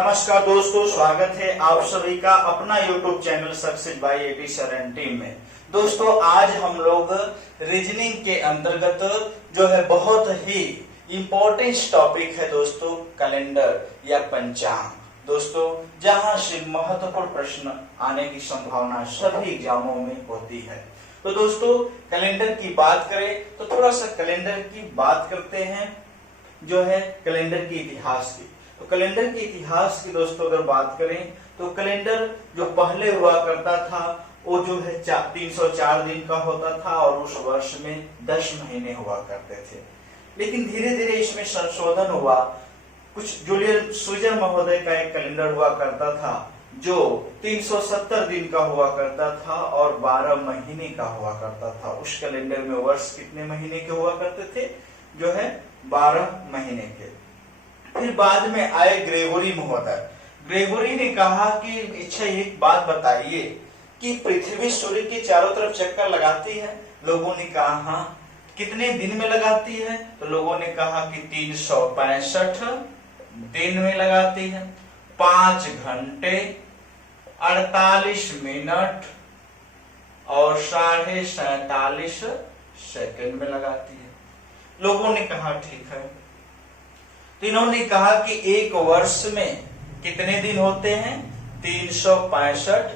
नमस्कार दोस्तों, स्वागत है आप सभी का अपना YouTube channel success by AD sir and team में। दोस्तों आज हम लोग रीजनिंग के अंतर्गत जो है बहुत ही इम्पोर्टेंट टॉपिक है दोस्तों, कैलेंडर या पंचांग। दोस्तों जहां से महत्वपूर्ण प्रश्न आने की संभावना सभी एग्जामों में होती है। तो दोस्तों कैलेंडर की बात करें तो थोड़ा सा कैलेंडर की बात करते हैं, जो है कैलेंडर के इतिहास की। तो कैलेंडर के इतिहास की दोस्तों अगर बात करें तो कैलेंडर जो पहले हुआ करता था वो जो है 304 दिन का होता था और उस वर्ष में 10 महीने हुआ करते थे। लेकिन धीरे धीरे इसमें संशोधन हुआ। कुछ जूलियस सीजर महोदय का एक कैलेंडर हुआ करता था जो 370 दिन का हुआ करता था और 12 महीने का हुआ करता था। उस कैलेंडर में वर्ष कितने महीने के हुआ करते थे? जो है 12 महीने के। फिर बाद में आए ग्रेगोरी महोदय। ग्रेगोरी ने कहा कि अच्छा एक बात बताइए कि पृथ्वी सूर्य के चारों तरफ चक्कर लगाती है। लोगों ने कहा हाँ। कितने दिन में लगाती है? तो लोगों ने कहा कि 365 दिन में लगाती है, 5 घंटे 48 मिनट और 47.5 सेकंड में लगाती है। लोगों ने कहा ठीक है। तो इन्होंने कहा कि एक वर्ष में कितने दिन होते हैं? 365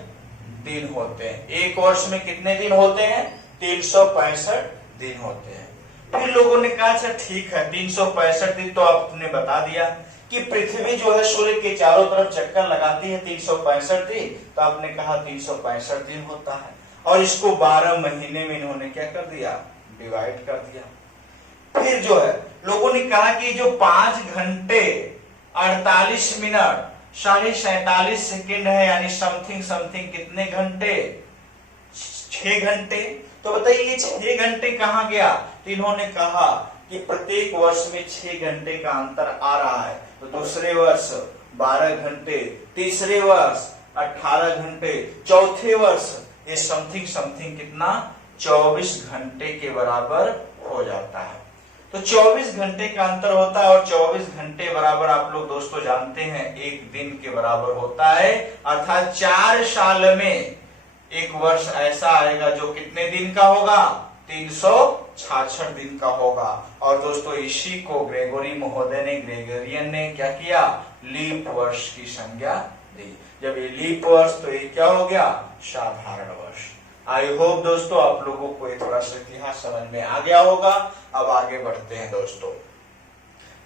दिन होते हैं। एक वर्ष में कितने दिन होते हैं? 365 दिन होते हैं। फिर लोगों ने कहा अच्छा ठीक है, 365 दिन तो आपने बता दिया कि पृथ्वी जो है सूर्य के चारों तरफ चक्कर लगाती है 365 दिन, तो आपने कहा 365 दिन होता है और इसको 12 महीने में इन्होंने क्या कर दिया? डिवाइड कर दिया। फिर जो है लोगों ने कहा कि जो 5 घंटे 48 मिनट 47.5 सेकेंड है, यानी समथिंग कितने घंटे? 6 घंटे। तो बताइए ये 6 घंटे कहाँ गया? तो इन्होंने कहा कि प्रत्येक वर्ष में 6 घंटे का अंतर आ रहा है। तो दूसरे वर्ष 12 घंटे, तीसरे वर्ष 18 घंटे, चौथे वर्ष ये समथिंग कितना? 24 घंटे के बराबर हो जाता है। तो 24 घंटे का अंतर होता है और 24 घंटे बराबर आप लोग दोस्तों जानते हैं एक दिन के बराबर होता है। अर्थात 4 साल में एक वर्ष ऐसा आएगा जो कितने दिन का होगा? 366 दिन का होगा। और दोस्तों इसी को ग्रेगोरी महोदय ने, ग्रेगोरियन ने क्या किया? लीप वर्ष की संज्ञा दी। जब ये लीप वर्ष तो ये क्या हो गया? साधारण वर्ष। आई होप दोस्तों आप लोगों को ये थोड़ा सा इतिहास समझ में आ गया होगा। अब आगे बढ़ते हैं दोस्तों,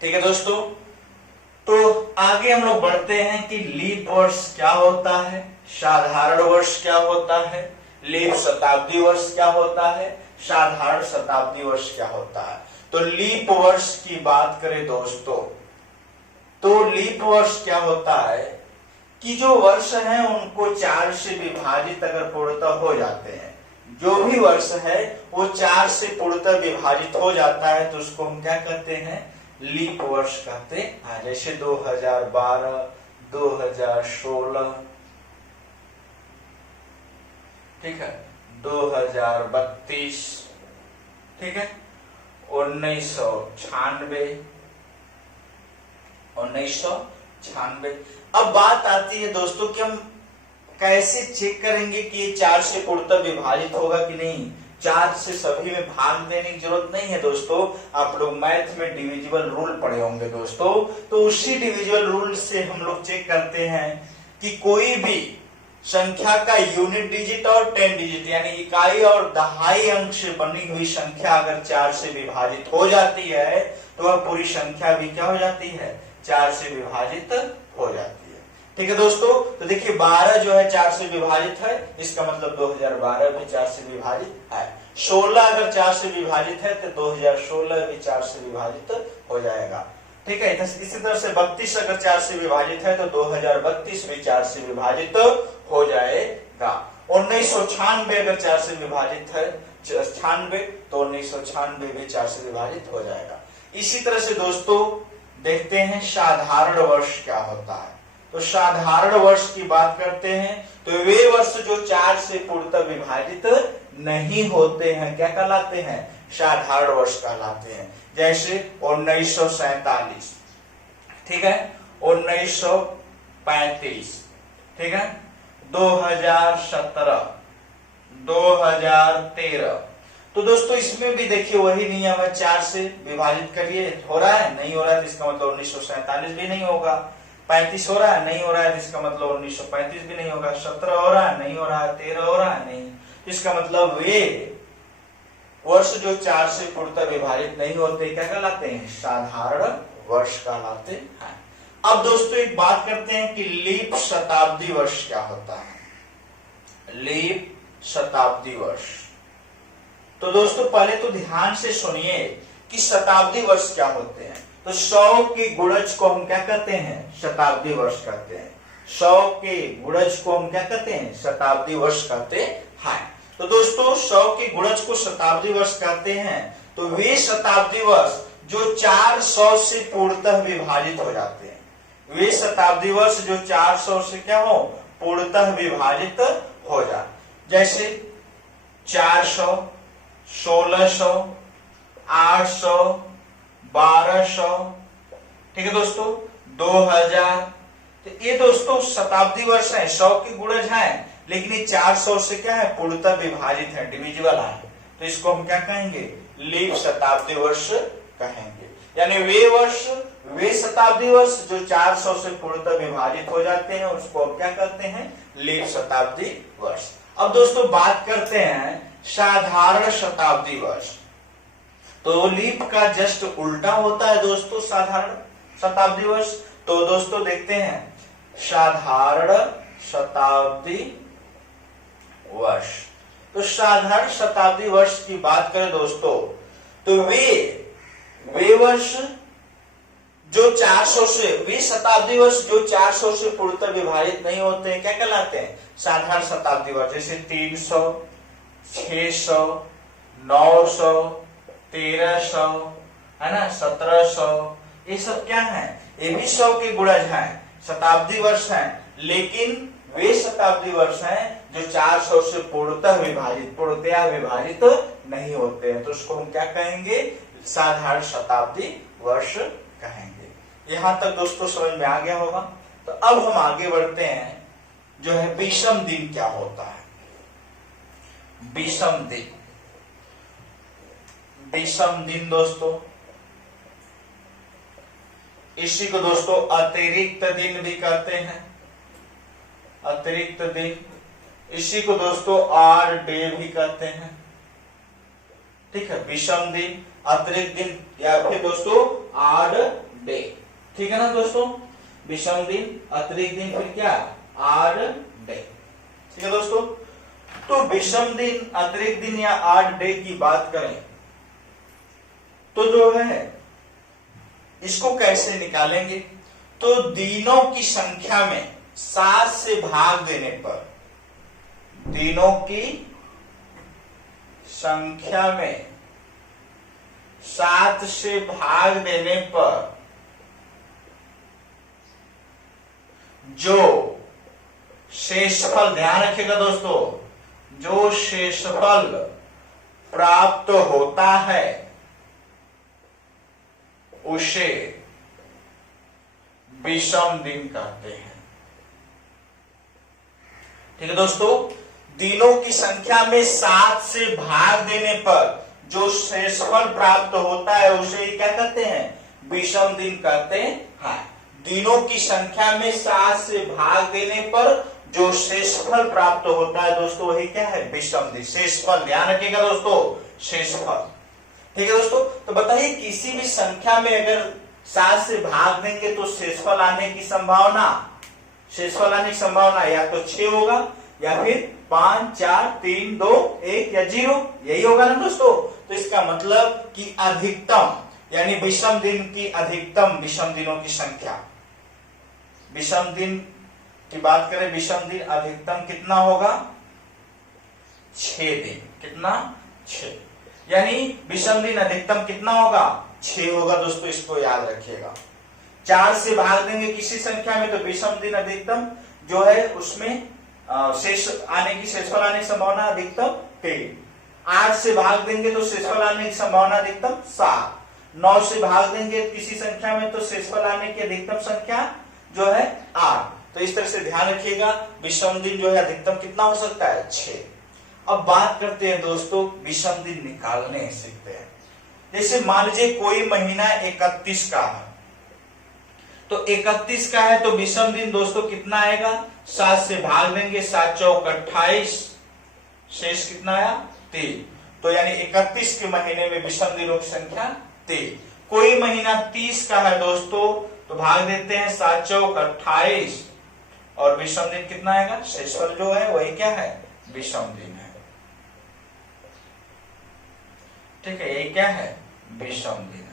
ठीक है दोस्तों। तो आगे हम लोग बढ़ते हैं कि लीप वर्ष क्या होता है, साधारण वर्ष क्या होता है, लीप शताब्दी वर्ष क्या होता है, साधारण शताब्दी वर्ष क्या होता है। तो लीप वर्ष की बात करें दोस्तों, तो लीप वर्ष क्या होता है कि जो वर्ष हैं उनको 4 से विभाजित अगर पूर्णतः हो जाते हैं, जो भी वर्ष है वो 4 से पूर्णतः विभाजित हो जाता है तो उसको हम क्या कहते हैं? लीप वर्ष कहते हैं। जैसे 2012, 2016, ठीक है, 2032, ठीक है, 1996। अब बात आती है दोस्तों कि हम कैसे चेक करेंगे कि ये 4 से पूर्णतः विभाजित होगा कि नहीं। 4 से सभी में भाग देने की जरूरत नहीं है दोस्तों। आप लोग मैथ में डिविजिबल रूल पढ़े होंगे दोस्तों, तो उसी डिविजिबल रूल से हम लोग चेक करते हैं कि कोई भी संख्या का यूनिट डिजिट और 10 डिजिट यानी इकाई और दहाई अंक से बनी हुई संख्या अगर 4 से विभाजित हो जाती है तो वह पूरी संख्या भी क्या हो जाती है? 4 से विभाजित हो जाती है। ठीक है दोस्तों। तो देखिए 12 जो है 4 से विभाजित है, इसका मतलब 2012 भी 4 से विभाजित है। 16 अगर 4 से विभाजित है तो 2016 भी 4 से विभाजित हो जाएगा। ठीक है। इसी तरह से 32 अगर 4 से विभाजित है तो 2032 भी 4 से विभाजित हो जाएगा। 1996 अगर 4 से विभाजित है 96 तो 1996 भी 4 से विभाजित हो जाएगा। इसी तरह से दोस्तों देखते हैं साधारण वर्ष क्या होता है। तो साधारण वर्ष की बात करते हैं तो वे वर्ष जो 4 से पूर्णतः विभाजित नहीं होते हैं क्या कहलाते हैं? साधारण वर्ष कहलाते हैं। जैसे 1947, ठीक है, 35, ठीक है। 2017, 2013। तो दोस्तों इसमें भी देखिए वही नियम है, 4 से विभाजित करिए। हो रहा है, नहीं हो रहा है, तो इसका मतलब 1947 भी नहीं होगा। 35 हो रहा है, नहीं हो रहा है, तो इसका मतलब 1935 भी नहीं होगा। 17 हो रहा है, नहीं हो रहा है। 13 हो रहा है, नहीं। इसका मतलब वे वर्ष जो 4 से पूर्णतः विभाजित नहीं होते क्या कहलाते हैं? साधारण वर्ष कहलाते हैं। अब दोस्तों एक बात करते हैं कि लीप शताब्दी वर्ष क्या होता है। लीप शताब्दी वर्ष, तो दोस्तों पहले तो ध्यान से सुनिए कि शताब्दी वर्ष क्या होते हैं। तो 100 के गुणज को हम क्या कहते हैं? शताब्दी वर्ष कहते हैं। 100 के गुणज को हम क्या कहते हैं? शताब्दी वर्ष कहते हैं। तो दोस्तों 100 के गुणज को शताब्दी वर्ष कहते हैं। तो वे शताब्दी वर्ष जो 400 से पूर्णतः विभाजित हो जाते हैं, वे शताब्दी वर्ष जो 400 से क्या हो? पूर्णतः विभाजित हो जाए। जैसे 400, 1600, 800, 1200, ठीक है दोस्तों, 2000। तो ये दोस्तों शताब्दी वर्ष है, 100 के गुणज है, लेकिन ये 400 से क्या है? पूर्णतः विभाजित है, डिविजिबल है। तो इसको हम क्या कहेंगे? लीप शताब्दी वर्ष कहेंगे। यानी वे वर्ष, वे शताब्दी वर्ष जो 400 से पूर्णतः विभाजित हो जाते हैं, उसको हम क्या कहते हैं? लीप शताब्दी वर्ष। अब दोस्तों बात करते हैं साधारण शताब्दी वर्ष। तो लीप का जस्ट उल्टा होता है दोस्तों साधारण शताब्दी वर्ष। तो दोस्तों देखते हैं साधारण शताब्दी वर्ष। तो साधारण शताब्दी वर्ष की बात करें दोस्तों, तो वे वर्ष जो 400 से, वे शताब्दी वर्ष जो 400 से पूर्णतः विभाजित नहीं होते हैं, क्या कहलाते हैं? साधारण शताब्दी वर्ष। जैसे 300, 600, 900, 1300, है ना, 1700, ये सब क्या है? ये भी 100 के गुणज हैं, शताब्दी वर्ष हैं, लेकिन वे शताब्दी वर्ष हैं जो 400 से पूर्णतः विभाजित नहीं होते हैं। तो उसको हम क्या कहेंगे? साधारण शताब्दी वर्ष कहेंगे। यहां तक दोस्तों समझ में आ गया होगा। तो अब हम आगे बढ़ते हैं, जो है विषम दिन क्या होता है। विषम दिन, विषम दिन दोस्तों, इसी को दोस्तों अतिरिक्त दिन भी कहते हैं। अतिरिक्त दिन, इसी को दोस्तों ऑड डे भी कहते हैं। ठीक है, विषम दिन, अतिरिक्त दिन, या फिर दोस्तों ऑड डे। ठीक है ना दोस्तों, विषम दिन, अतिरिक्त दिन, फिर क्या? Odd day. ठीक है दोस्तों। तो विषम दिन, अतिरिक्त दिन या ऑड डे की बात करें तो जो है इसको कैसे निकालेंगे? तो दिनों की संख्या में 7 से भाग देने पर, दिनों की संख्या में 7 से भाग देने पर जो शेषफल, ध्यान रखिएगा दोस्तों, जो शेषफल प्राप्त होता है उसे विषम दिन कहते हैं। ठीक है दोस्तों, दिनों की संख्या में 7 से भाग देने पर जो शेषफल प्राप्त होता है उसे क्या कहते हैं? विषम दिन कहते हैं। दिनों की संख्या में 7 से भाग देने पर जो शेषफल प्राप्त होता है दोस्तों वही क्या है? विषम दिन। शेषफल, ध्यान रखिएगा दोस्तों, शेषफल। ठीक है दोस्तों। तो बताइए किसी भी संख्या में अगर 7 से भाग देंगे तो शेषफल आने की संभावना, शेषफल आने की संभावना या तो 6 होगा, या फिर 5, 4, 3, 2, 1 या 0, यही होगा ना दोस्तों। तो इसका मतलब कि अधिकतम, यानी विषम दिन की अधिकतम विषम दिनों की संख्या, विषम दिन की बात करें, विषम दिन अधिकतम कितना होगा? 6 दिन। कितना? 6। यानी विषम दिन अधिकतम कितना होगा? 6 होगा दोस्तों, इसको याद रखिएगा। 4 से भाग देंगे किसी संख्या में तो विषम दिन अधिकतम जो है उसमें शेष आने की, शेषफल आने की संभावना अधिकतम 3। 8 से भाग देंगे तो शेषफल आने की संभावना अधिकतम 7। 9 से भाग देंगे किसी संख्या में तो शेषफल आने की अधिकतम संख्या जो है 8। तो इस तरह से ध्यान रखिएगा। विषम दिन जो है अधिकतम कितना हो सकता है? 6। अब बात करते हैं दोस्तों विषम दिन निकालने सीखते हैं। जैसे मान लीजिए कोई महीना 31 का है, तो 31 का है तो विषम दिन दोस्तों कितना आएगा? 7 से भाग देंगे, 7 चौक 28, शेष कितना आया? 3। तो यानी 31 के महीने में विषम दिनों की संख्या 3। कोई महीना 30 का है दोस्तों, तो भाग देते हैं, 7 चौक 28 और विषम दिन कितना आएगा? शेषफल जो है वही क्या है? विषम दिन है। ठीक है, ये क्या है? विषम दिन है।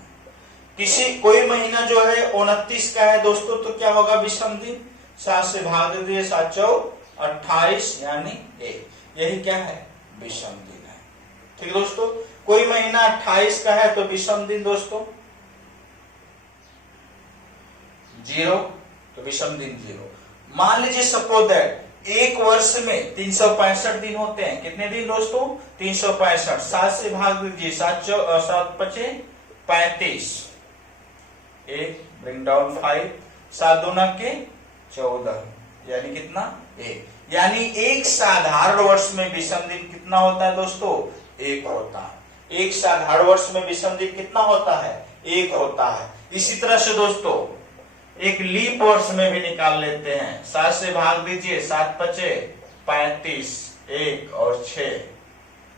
कोई महीना जो है 29 का है दोस्तों, तो क्या होगा विषम दिन? 7 से भाग दे दिए, 7 चौक 28 यानी 1। यही क्या है? विषम दिन है। ठीक है दोस्तों। कोई महीना 28 का है तो विषम दिन दोस्तों 0, तो विषम दिन 0। मान लीजिए सपोज दैट एक वर्ष में 365 दिन होते हैं। कितने दिन दोस्तों? 365। 7 से भाग दीजिए, 7 पचे 35, 1 ब्रिंग डाउन 5, 7 दूना के 14 यानी कितना? 1। यानी एक साधारण वर्ष में विषम दिन कितना होता है दोस्तों? 1 होता है। एक साधारण वर्ष में विषम दिन कितना होता है? 1 होता है। इसी तरह से दोस्तों एक लीप वर्ष में भी निकाल लेते हैं। 7 से भाग दीजिए, 7 पचे 35, 1 और 6।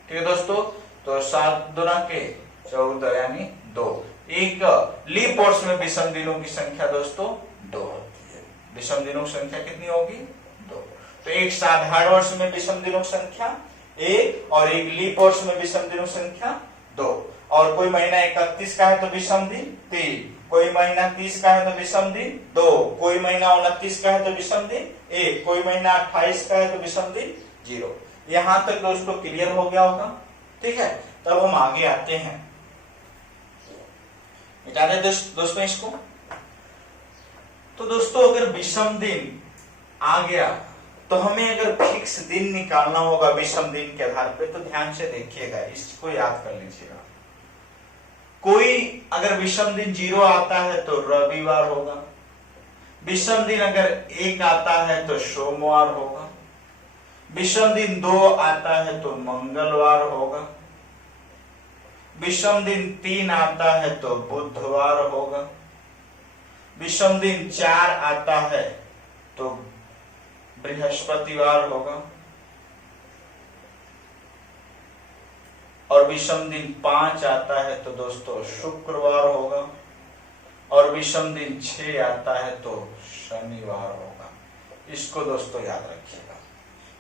ठीक है दोस्तों। तो 7 दूना के 14 यानी 2। एक लीप वर्ष में विषम दिनों की संख्या दोस्तों 2 होती है। विषम दिनों की संख्या कितनी होगी? 2। तो एक साधारण वर्ष में विषम दिनों की संख्या 1 और एक लीप वर्ष में विषम दिनों की संख्या 2। और कोई महीना 31 का है तो विषम दिन 3, कोई महीना 30 का है तो विषम दिन 2, कोई महीना 29 का है तो विषम दिन 1, कोई महीना 28 का है तो विषम दिन 0। यहां तक दोस्तों क्लियर हो गया होगा। ठीक है, तब हम आगे आते हैं। मिटा दे दोस्तों इसको। तो दोस्तों अगर विषम दिन आ गया तो हमें अगर फिक्स दिन निकालना होगा विषम दिन के आधार पे, तो ध्यान से देखिएगा, इसको याद कर लीजिएगा। कोई अगर विषम दिन 0 आता है तो रविवार होगा। विषम दिन अगर 1 आता है तो सोमवार होगा। विषम दिन 2 आता है तो मंगलवार होगा। विषम दिन 3 आता है तो बुधवार होगा। विषम दिन 4 आता है तो बृहस्पतिवार होगा। और विषम दिन 5 आता है तो दोस्तों शुक्रवार होगा। और विषम दिन 6 आता है तो शनिवार होगा। इसको दोस्तों याद रखिएगा।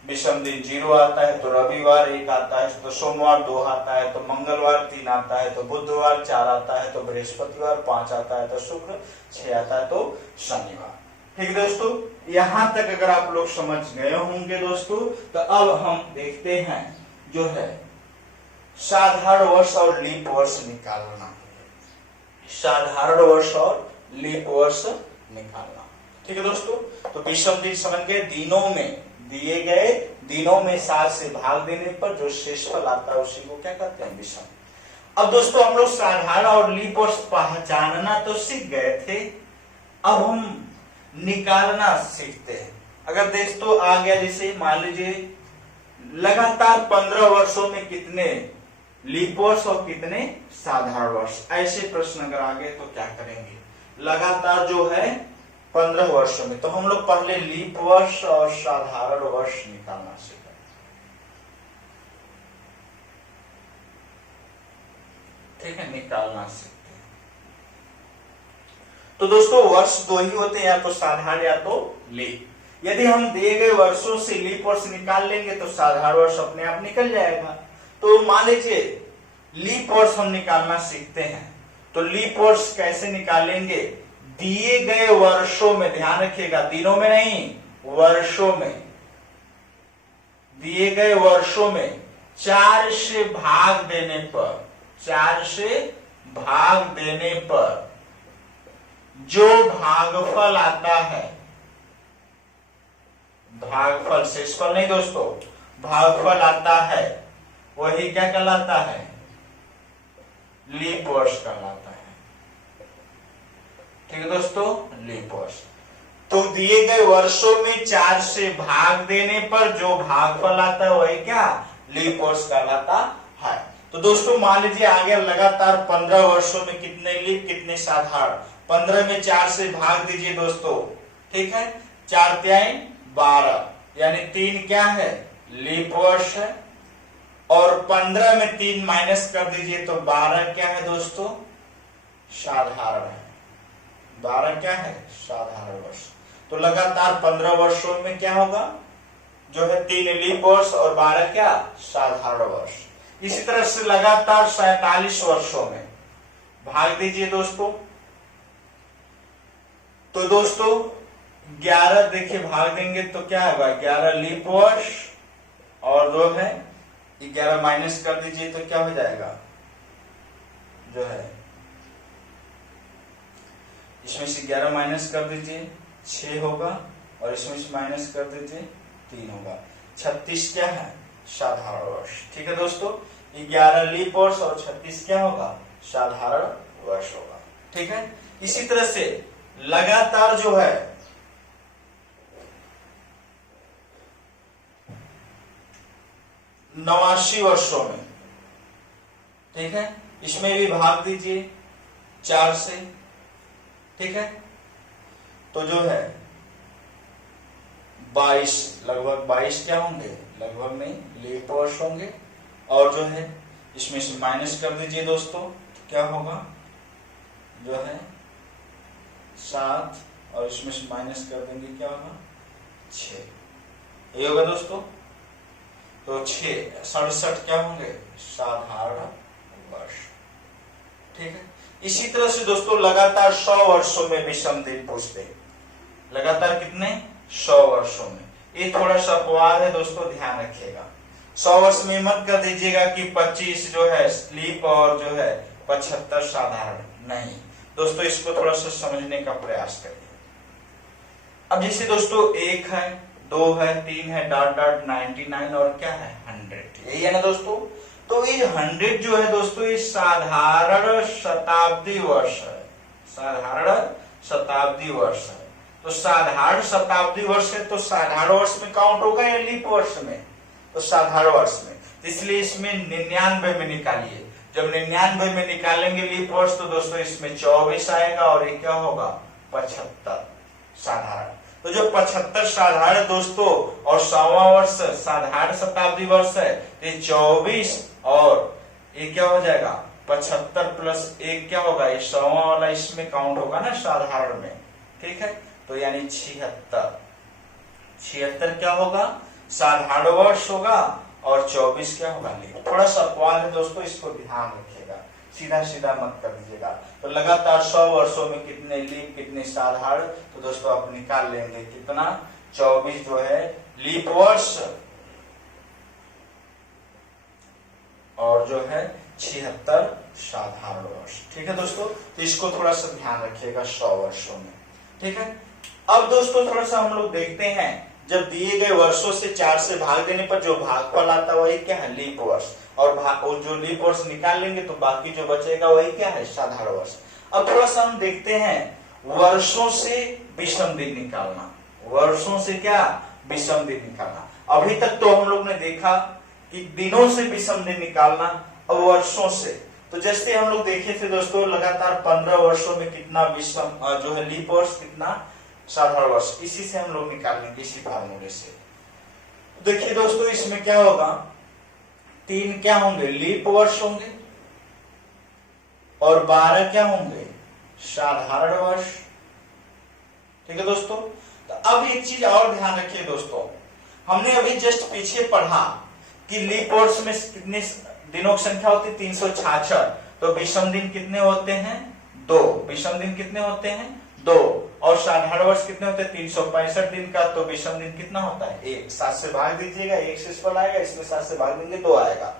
विषम दिन 0 आता है तो रविवार, 1 आता है तो सोमवार, 2 आता है तो मंगलवार, 3 आता है तो बुधवार, 4 आता है तो बृहस्पतिवार, 5 आता है तो शुक्र, 6 आता है तो शनिवार। ठीक है दोस्तों, यहां तक अगर आप लोग समझ गए होंगे दोस्तों, तो अब हम देखते हैं जो है साधारण वर्ष और लीप वर्ष निकालना। साधारण वर्ष और लीप वर्ष निकालना। ठीक है दोस्तों। तो विषम दिन समझ गए, दिनों में दिए गए दिनों में 7 से भाग देने पर जो शेषफल आता है उसी को क्या कहते हैं? विषम। अब दोस्तों हम लोग साधारण और लीप वर्ष पहचानना तो सीख गए थे, अब हम निकालना सीखते हैं। अगर दोस्तों आ गया, जैसे मान लीजिए लगातार 15 वर्षों में कितने लीप वर्ष और कितने साधारण वर्ष, ऐसे प्रश्न अगर आ गए तो क्या करेंगे? लगातार जो है 15 वर्षों में, तो हम लोग पहले लीप वर्ष और साधारण वर्ष निकालना सीखें। ठीक है, निकालना सीखते हैं। तो दोस्तों वर्ष 2 ही होते हैं, या तो साधारण या तो लीप। यदि हम दिए गए वर्षों से लीप वर्ष निकाल लेंगे तो साधारण वर्ष अपने आप निकल जाएगा। तो मान लीजिए लीप वर्ष हम निकालना सीखते हैं, तो लीप वर्ष कैसे निकालेंगे? दिए गए वर्षों में, ध्यान रखिएगा दिनों में नहीं, वर्षों में, दिए गए वर्षों में 4 से भाग देने पर, 4 से भाग देने पर जो भागफल आता है, भागफल शेषफल नहीं दोस्तों, भागफल आता है, वही क्या कहलाता है? लीप वर्ष कहलाता है। ठीक है दोस्तों, लीप वर्ष। तो दिए गए वर्षों में 4 से भाग देने पर जो भागफल आता है वही क्या लीप वर्ष कहलाता है। तो दोस्तों मान लीजिए आगे लगातार 15 वर्षों में कितने लीप कितने साधारण, 15 में 4 से भाग दीजिए दोस्तों, ठीक है, 4 तिहाई 12 यानी 3 क्या है लीप वर्ष है, और 15 में 3 माइनस कर दीजिए तो 12 क्या है दोस्तों साधारण है, 12 क्या है साधारण वर्ष। तो लगातार 15 वर्षों में क्या होगा जो है 3 लीप वर्ष और 12 क्या साधारण वर्ष। इसी तरह से लगातार 47 वर्षों में भाग दीजिए दोस्तों, तो दोस्तों 11 देखिए भाग देंगे तो क्या होगा 11 लीप वर्ष और जो है 11 माइनस कर दीजिए तो क्या हो जाएगा जो है इसमें से 11 माइनस कर दीजिए 6 होगा और इसमें से माइनस कर दीजिए 3 होगा, 36 क्या है साधारण वर्ष। ठीक है दोस्तों, 11 लीप वर्ष और 36 क्या होगा साधारण वर्ष होगा। ठीक है, इसी तरह से लगातार जो है 89 वर्षों में, ठीक है, इसमें भी भाग दीजिए 4 से, ठीक है, तो जो है 22 लगभग 22 क्या होंगे लगभग में लीप वर्ष होंगे, और जो है इसमें से माइनस कर दीजिए दोस्तों तो क्या होगा जो है 7 और इसमें से माइनस कर देंगे क्या होगा 6, ये होगा दोस्तों। तो 6 67 क्या होंगे साधारण वर्ष। ठीक है, इसी तरह से दोस्तों लगातार 100 वर्षों में विषम दिन पूछते हैं, लगातार कितने 100 वर्षों में। ये थोड़ा सा अपवाद है दोस्तों, ध्यान रखिएगा। 100 वर्ष में मत कर दीजिएगा कि 25 जो है स्लीप और जो है 75 साधारण, नहीं दोस्तों, इसको थोड़ा सा समझने का प्रयास करिए। अब जैसे दोस्तों 1 है 2 है 3 है डॉट डॉट 99 और क्या है 100, यही है ना दोस्तों। तो ये 100 जो है दोस्तों ये साधारण शताब्दी वर्ष है, साधारण शताब्दी वर्ष है। तो साधारण शताब्दी वर्ष है तो साधारण वर्ष में काउंट होगा या लीप वर्ष में, तो साधारण वर्ष में, इसलिए इसमें 99 में निकालिए। जब 99 में निकालेंगे लीप वर्ष तो दोस्तों इसमें 24 आएगा और ये क्या होगा 75 साधारण। तो जो 75 साधारण दोस्तों और 100वां वर्ष साधारण शताब्दी वर्ष है, तो 24 और ये क्या हो जाएगा 75 प्लस 1 क्या होगा ये 100वां वाला इसमें काउंट होगा ना साधारण में। ठीक है, तो यानी 76 क्या होगा साधारण वर्ष होगा और 24 क्या होगा लीप। थोड़ा सा अपवाद है दोस्तों, इसको ध्यान रखिएगा, सीधा सीधा मत कर दीजिएगा। तो लगातार 100 वर्षों में कितने लीप कितने साधारण, तो दोस्तों आप निकाल लेंगे कितना 24 जो है लीप वर्ष और जो है 76 साधारण वर्ष। ठीक है दोस्तों, तो इसको थोड़ा सा ध्यान रखिएगा 100 वर्षों में। ठीक है, अब दोस्तों थोड़ा सा हम लोग देखते हैं जब दिए गए वर्षों से 4 से भाग देने पर जो भागफल आता है वही क्या है लीप वर्ष, और जो लीप वर्ष निकाल लेंगे तो बाकी जो बचेगा वही क्या है साधारण वर्ष। अब थोड़ा सा हम देखते हैं वर्षों से विषम दिन निकालना, वर्षों से क्या विषम दिन निकालना। अभी तक तो हम लोग ने देखा कि दिनों से विषम दिन निकालना, और वर्षों से तो जैसे हम लोग देखे थे दोस्तों लगातार 15 वर्षों में कितना विषम जो है लीप वर्ष कितना साधारण वर्ष, इसी से हम लोग निकाल लेंगे इसी फार्मूले से। देखिए दोस्तों इसमें क्या होगा 3 क्या होंगे लीप वर्ष होंगे और 12 क्या होंगे साधारण वर्ष। ठीक है दोस्तों, तो अब एक चीज और ध्यान रखिए दोस्तों, हमने अभी जस्ट पीछे पढ़ा कि लीप वर्ष में कितने दिनों की संख्या होती है 366, तो विषम दिन कितने होते हैं 2, विषम दिन कितने होते हैं 2, और साधारण वर्ष कितने होते हैं 365 दिन का, तो विषम दिन कितना होता है 1। 7 से भाग दीजिएगा 1 से फल आएगा, इसमें 7 से भाग देंगे 2 आएगा।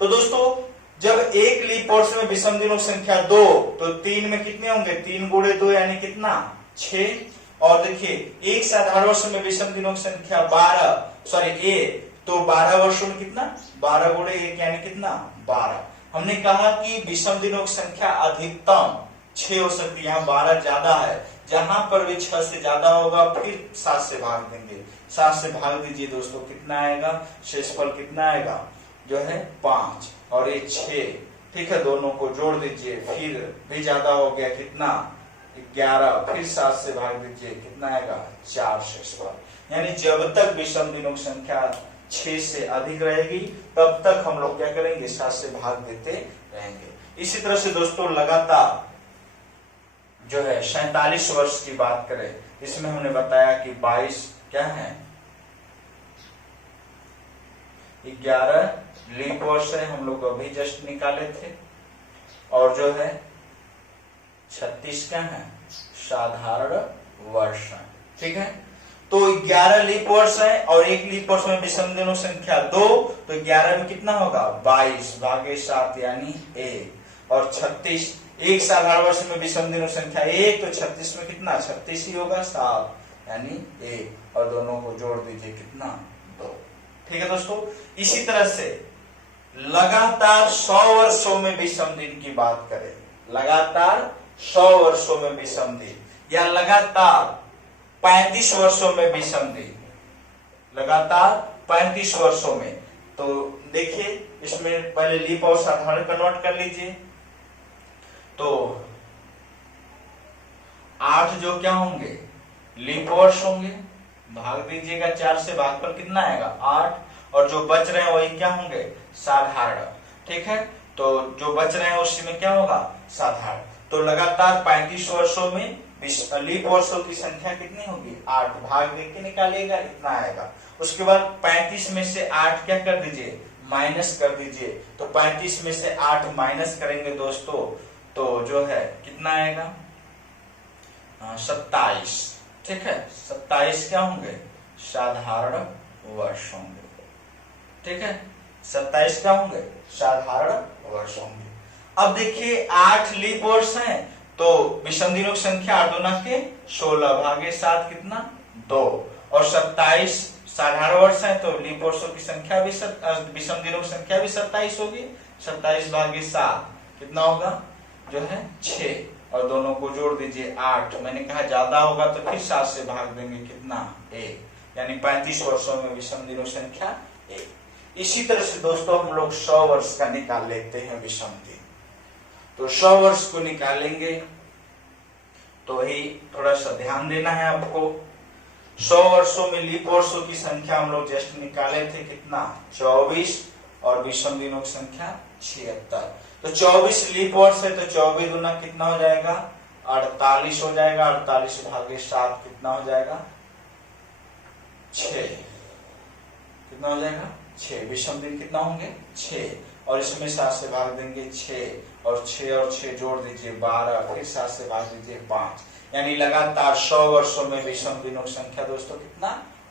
तो दोस्तों जब एक लीप वर्ष में विषम दिनों की संख्या 2, तो 3 में कितने होंगे 3 गुणे 2 यानी कितना 6, और देखिए एक साधारण वर्ष में विषम दिनों की संख्या 12 तो 12 वर्षों में कितना 12 गुणे 1 यानी कितना 12। हमने कहा कि विषम दिनों की संख्या अधिकतम 6 हो सकती है, यहाँ 12 ज्यादा है, जहां पर भी 6 से ज्यादा होगा फिर 7 से भाग देंगे। 7 से भाग दीजिए दोस्तों, कितना आएगा? शेषफल कितना आएगा? जो है 5 और ये 6। ठीक है, दोनों को जोड़ दीजिए, फिर भी ज्यादा हो गया, कितना? 11। फिर 7 से भाग दीजिए, कितना आएगा? 4 शेषफल। यानी जब तक विषम दिनों की संख्या 6 से अधिक रहेगी तब तक हम लोग क्या करेंगे? 7 से भाग देते रहेंगे। इसी तरह से दोस्तों लगातार जो है 47 वर्ष की बात करें, इसमें हमने बताया कि 22 क्या है? 11 लीप वर्ष है, हम लोग अभी जस्ट निकाले थे। और जो है 36 क्या है? साधारण वर्ष है। ठीक है, तो 11 लीप वर्ष है और एक लीप वर्ष में विषम दिनों संख्या 2, तो 11 में कितना होगा? 22 भागे 7 यानी 1। और 36 एक साधारण वर्ष में विषम दिनों संख्या 1, तो 36 में कितना? 36 ही होगा, 7 यानी 1। और दोनों को जोड़ दीजिए, कितना? 2। ठीक है दोस्तों, इसी तरह से लगातार 100 वर्षों में विषम दिन की बात करें, लगातार 100 वर्षों में विषम दिन, या लगातार 35 वर्षों में विषम दिन, लगातार 35 वर्षों में, तो देखिए इसमें पहले लीप और साधारण कन्वर्ट कर लीजिए। तो 8 जो क्या होंगे? लीप वर्ष होंगे, भाग दीजिएगा 4 से, भाग पर कितना आएगा? 8। और जो बच रहे हैं वही क्या होंगे? साधारण। ठीक है, तो जो बच रहे हैं उसी में क्या होगा? साधारण। तो लगातार 35 वर्षों में लीप वर्षों की संख्या कितनी होगी? 8। भाग देख के निकालिएगा, इतना आएगा। उसके बाद 35 में से 8 क्या कर दीजिए? माइनस कर दीजिए। तो 35 में से 8 माइनस करेंगे दोस्तों, तो जो है कितना आएगा? 27। ठीक है, 27 क्या होंगे? साधारण वर्ष होंगे। ठीक है, 27 क्या होंगे? साधारण वर्ष होंगे। अब देखिए 8 लीप वर्ष हैं, तो विषम दिनों की संख्या 8 दूना के 16 भागे 7 कितना? 2। और 27 साधारण वर्ष है, तो लीप वर्षों की संख्या भी विषम दिनों की संख्या भी 27 होगी। 27 भागे 7 कितना होगा? जो है 6। और दोनों को जोड़ दीजिए, 8। मैंने कहा ज्यादा होगा तो फिर 7 से भाग देंगे, कितना? 1। यानी 35 वर्षों में विषम दिनों संख्या 1। इसी तरह से दोस्तों हम लोग 100 वर्ष का निकाल लेते हैं विषम दिन। तो 100 वर्ष को निकालेंगे तो ही थोड़ा सा ध्यान देना है आपको। 100 वर्षों में लीप वर्षों की संख्या हम लोग जस्ट निकाले थे, कितना? 24। और विषम दिनों की संख्या 76। तो 24 लीप वर्ष है, तो 24 गुना कितना हो जाएगा? 48 हो जाएगा। 48 भागे 7 कितना हो जाएगा? 6। कितना हो जाएगा? 6। विषम दिन कितना होंगे? 6। और इसमें 7 से भाग देंगे 6, और 6 और 6 जोड़ दीजिए 12, फिर 7 से भाग दीजिए 5। यानी लगातार 100 वर्षों में विषम दिनों की संख्या दोस्तों कितना?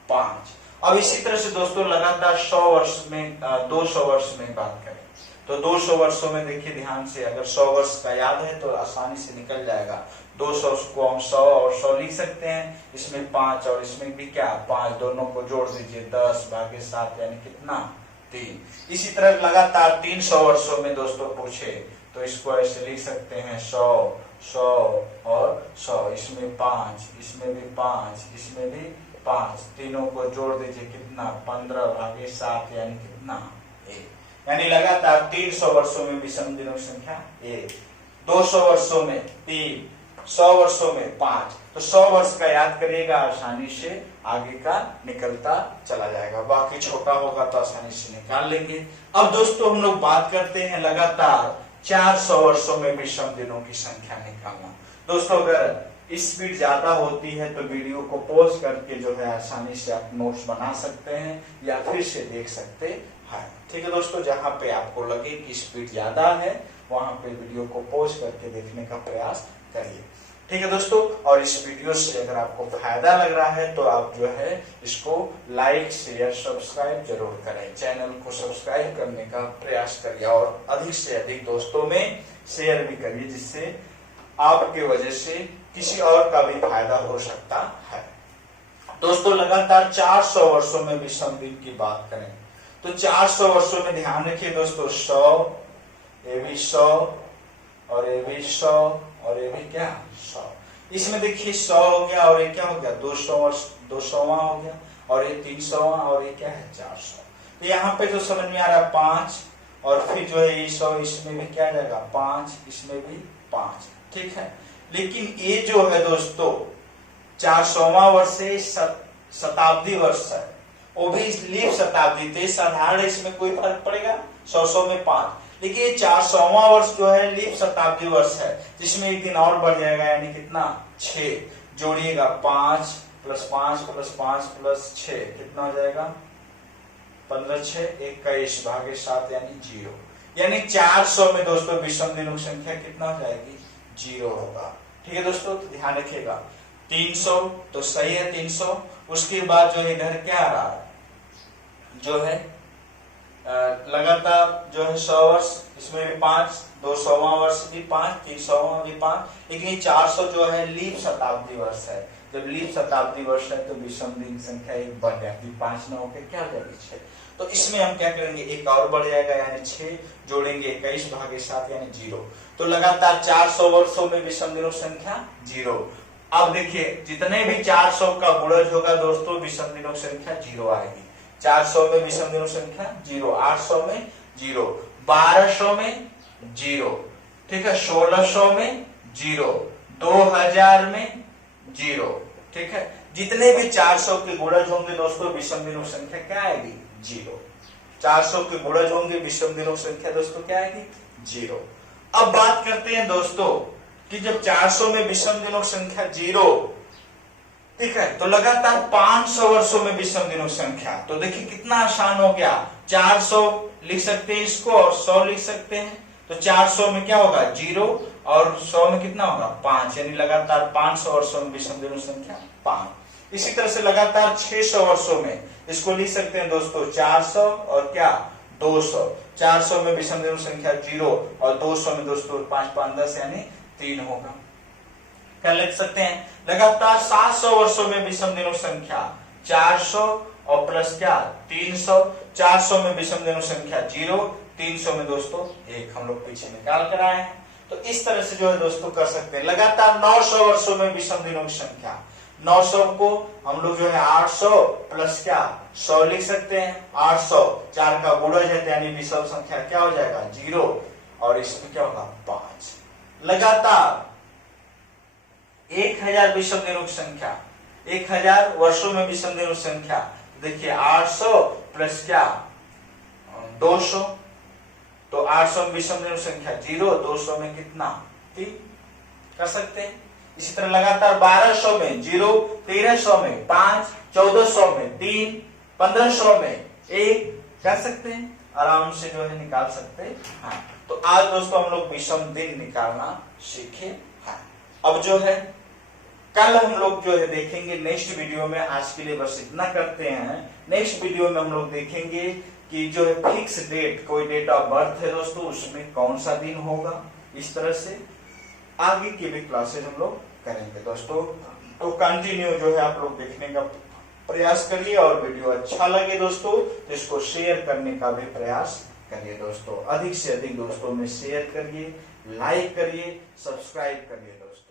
5। अब इसी तरह से दोस्तों लगातार 100 वर्ष में 200 वर्ष में बात करें, तो 200 वर्षों में देखिए ध्यान से, अगर 100 वर्ष का याद है तो आसानी से निकल जाएगा। 200 को हम 100 और 100 लिख सकते हैं, इसमें 5 और इसमें भी क्या? 5। दोनों को जोड़ दीजिए, 10 भागे 7 यानी कितना? 3। इसी तरह लगातार 300 वर्षों में दोस्तों पूछे तो इसको ऐसे लिख सकते हैं, 100, 100 और 100। इसमें 5, इसमें भी 5, इसमें भी 5। तीनों को जोड़ दीजिए, कितना? 15 भागे 7 यानी कितना? 1। यानी लगातार 300 वर्षों में विषम दिनों की संख्या 1। 200 वर्षों में 3, 100 वर्षों में 5। तो 100 वर्ष का याद करिएगा, आसानी से आगे का निकलता चला जाएगा। बाकी छोटा होगा तो आसानी से निकाल लेंगे। अब दोस्तों हम लोग बात करते हैं लगातार 400 वर्षों में विषम दिनों की संख्या निकालना। दोस्तों अगर स्पीड ज्यादा होती है तो वीडियो को पॉज करके जो है आसानी से आप नोट्स बना सकते हैं या फिर से देख सकते हैं। ठीक है दोस्तों, जहां पे आपको लगे कि स्पीड ज्यादा है वहां पे वीडियो को पॉज करके देखने का प्रयास करिए। ठीक है दोस्तों, और इस वीडियो से अगर आपको फायदा लग रहा है तो आप जो है इसको लाइक, शेयर, सब्सक्राइब जरूर करें। चैनल को सब्सक्राइब करने का प्रयास करिए और अधिक से अधिक दोस्तों में शेयर भी करिए, जिससे आपके वजह से किसी और का भी फायदा हो सकता है। दोस्तों लगातार 400 वर्षों में विषम दिन की बात करें तो 400 वर्षों में ध्यान रखिए दोस्तों, 100, ये भी 100 और ये भी 100 और ये भी क्या? 100। इसमें देखिए 100 हो गया और ये क्या हो गया 200वां हो गया और ये 300वां और ये क्या है 400। तो यहाँ पे जो समझ में आ रहा है 5 और फिर जो है ये 100 इसमें भी क्या जाएगा 5, इसमें भी 5, ठीक है। लेकिन ये जो है दोस्तों 400वां वर्ष है, शताब्दी वर्ष है, वो भी लीप शताब्दी, तो साधारण इसमें कोई फर्क पड़ेगा 100 में 5। लेकिन ये 400वां वर्ष जो है लीप शताब्दी वर्ष है, जिसमें एक दिन और बढ़ जाएगा, यानी कितना 6 जोड़िएगा 5 + 5 + 5 + 6 कितना हो जाएगा 15 6 21 भागे 7 यानी 0। यानी 400 में दोस्तों विषम दिनों की संख्या कितना हो जाएगी 0 होगा। ठीक है दोस्तों, तो ध्यान रखिएगा। 300 तो सही है 300। उसके बाद जो इधर क्या आ रहा है जो है लगातार जो है 100 वर्ष, इसमें भी 5, 200वां वर्ष भी 5, 300वां भी 5, लेकिन ये 400 जो है लीप शताब्दी वर्ष है। जब लीप शताब्दी वर्ष है तो विषम दिन संख्या एक बढ़ जाती है, 5 न होकर क्या हो जाएगी 6। तो इसमें हम क्या करेंगे एक और बढ़ जाएगा, यानी 6 जोड़ेंगे 21 भागे 7 यानी 0। तो लगातार 400 वर्षों में विषम दिनों संख्या 0। अब देखिए जितने भी 400 का गुणज होगा दोस्तों विषम दिनों संख्या 0 आएगी। 400 में विषम दिनों संख्या 0, 800 में 0, 1200 में 0, ठीक है, 1600 में 0, 2000 में 0, ठीक है। जितने भी 400 के गुणज होंगे दोस्तों विषम दिनों संख्या क्या आएगी 0। 400 के गुणज होंगे विषम दिनों संख्या दोस्तों क्या आएगी 0। अब बात करते हैं दोस्तों कि जब 400 में विषम दिनों संख्या 0, ठीक है, तो लगातार 500 वर्षों में विषम दिनों संख्या, तो देखिए कितना आसान हो गया। 400 लिख सकते हैं इसको और 100 लिख सकते हैं। तो 400 में क्या होगा 0 और 100 में कितना होगा 5, यानी लगातार 500 वर्षों में विषम दिनों संख्या 5। इसी तरह से लगातार 600 वर्षों में इसको लिख सकते हैं दोस्तों 400 और क्या 200। 400 में विषम दिनों संख्या 0 और 200 में दोस्तों 5 5 10 यानी 3 होगा। क्या लिख सकते हैं लगातार 700 वर्षों में विषम दिनों संख्या 400 और प्लस क्या 300। 400 में विषम दिनों संख्या 0, 300 में दोस्तों 1 हम लोग पीछे निकाल कर आए हैं। तो इस तरह से जो है दोस्तों कर सकते हैं। लगातार 900 वर्षों में विषम दिनों की संख्या, 900 को हम लोग जो है 800 प्लस क्या 100 लिख सकते हैं। 800 4 का गुणज है यानी विषम संख्या क्या हो जाएगा 0 और इसमें क्या होगा 5। लगातार 1000 विषम दिनों की संख्या, 1000 वर्षों में विषम दिनों की संख्या, देखिए 800 प्लस क्या 200, तो 800 में विषम दिनों की संख्या 0, 200 में कितना 3 कर सकते हैं। इसी तरह लगातार 1200 में 0, 1300 में 5, 1400 में 3, 1500 में 1 कर सकते हैं, आराम से जो है निकाल सकते हैं। हाँ, तो आज दोस्तों हम लोग विषम दिन निकालना सीखे हैं। अब जो है कल हम लोग जो है देखेंगे नेक्स्ट वीडियो में। आज के लिए बस इतना करते हैं। नेक्स्ट वीडियो में हम लोग देखेंगे कि जो है फिक्स डेट, कोई डेट ऑफ बर्थ है दोस्तों उसमें कौन सा दिन होगा। इस तरह से आगे की भी क्लासेज हम लोग करेंगे दोस्तों। तो कंटिन्यू जो है आप लोग देखने का प्रयास करिए और वीडियो अच्छा लगे दोस्तों तो इसको शेयर करने का भी प्रयास करिए दोस्तों। अधिक से अधिक दोस्तों में शेयर करिए, लाइक करिए, सब्सक्राइब करिए दोस्तों।